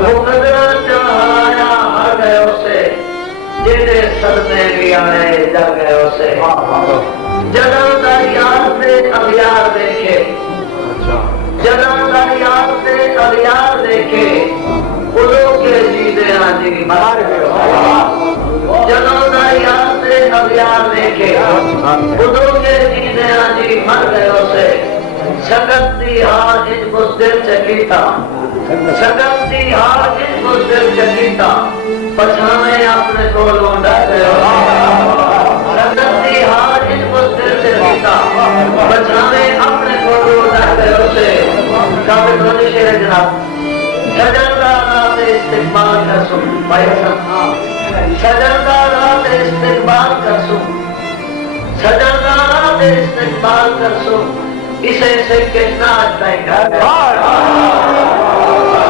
مقدرہ چاہایا ہر گئے اسے جیدے صدمے بھی آنے جا گئے اسے جدر دریار سے اغیار دیکھے جدر دریار سے اغیار دیکھے خودوں کے جیدے آجی مار گئے جدر دریار سے اغیار دیکھے خودوں کے جیدے آجی مر گئے اسے سگت دی آج ان کو دل چکیتا سگت دی آج ان کو دل چکیتا پچھانے اپنے کو لونڈا گئے سگت دی آج ان کو دل چکیتا پچھانے اپنے کو لونڈا گئے اسے کابل دونی شیر جناب سجردارات استقبال کا سن بھائی سن سجردارات استقبال کا سن سجردارات استقبال کا سن اسے سے کتنا اچھا ہے گھر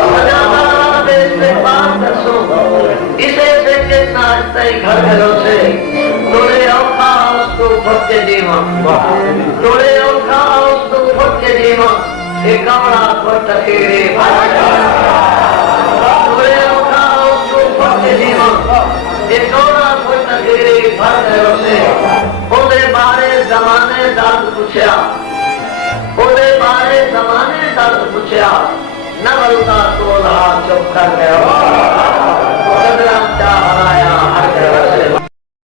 سجردارات استقبال کا سن اسے سے کتنا اچھا ہے گھر سے توڑے اوکھا اس کو پھٹ کے دیوان توڑے اوکھا اس کو پھٹ کے دیوان ایک کمرہ پر تکیرے توڑے اوکھا اس کو پھٹ کے دیوان ایک کمرہ پر تکیرے بھر گئے اسے اودے بارے زمانے درد پوچھیا اودے بارے زمانے درد پوچھیا نہ بلتا تو رہا چپ کر گئے